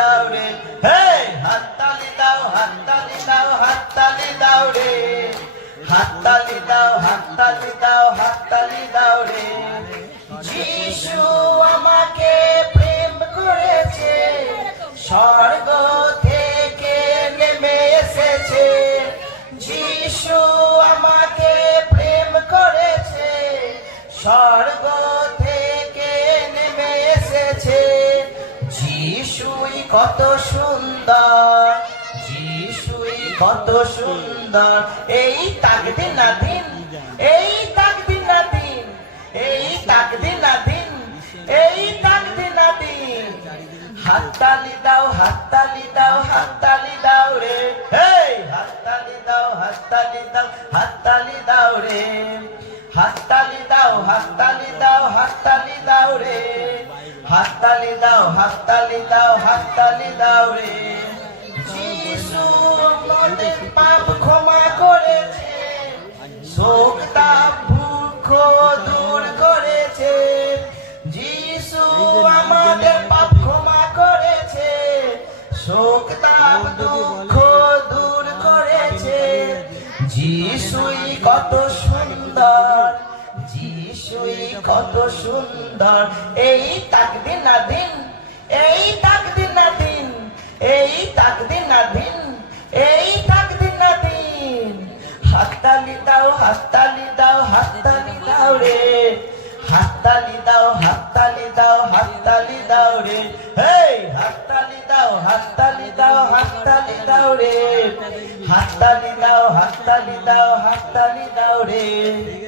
দাও রে। হে হাততালি দাও হাততালি দাও হাততালি দাও রে। হাততালি দাও হাততালি দাও হাততালি দাও রে। যিশু আমাকে প্রেম করেছে, স্বর্গ থেকে নেমে এসেছে। যিশু আমাকে প্রেম করেছে, স্বর্গ যিশুই কত সুন্দর, যিশুই কত সুন্দর। এই তাকদিন না দিন, এই তাকদিন না এই তাকদিন না দিন, এই তাকদিন না হাততালি দাও হাততালি দাও হাততালি দাও রে। এই হাততালি দাও হাততালি দাও হাততালি দাও রে। হাততালি দাও, হাততালি হাততালি দাও হাততালি দাও হাততালি দাও রে। যিশু আমাদের পাপ ক্ষমা করেছে শোক তাপ দুঃখ দূর করেছে। যিশু আমাদের পাপ ক্ষমা করেছে শোক তাপ দুঃখ দূর করেছে। যিশুই কত সুন্দর যিশুই কত সুন্দর। এই তাকদিন না দিন, এই তাকদিন না দিন, এই তাকদিন না দিন, এই তাকদিন না দিন। হাততালি দাও হাততালি দাও হাততালি দাও রে। হাততালি দাও হাততালি দাও হাততালি দাও রে। হেই, হাততালি দাও হাততালি দাও হাততালি দাও রে। হাততালি দাও হাততালি দাও হাততালি দাও রে।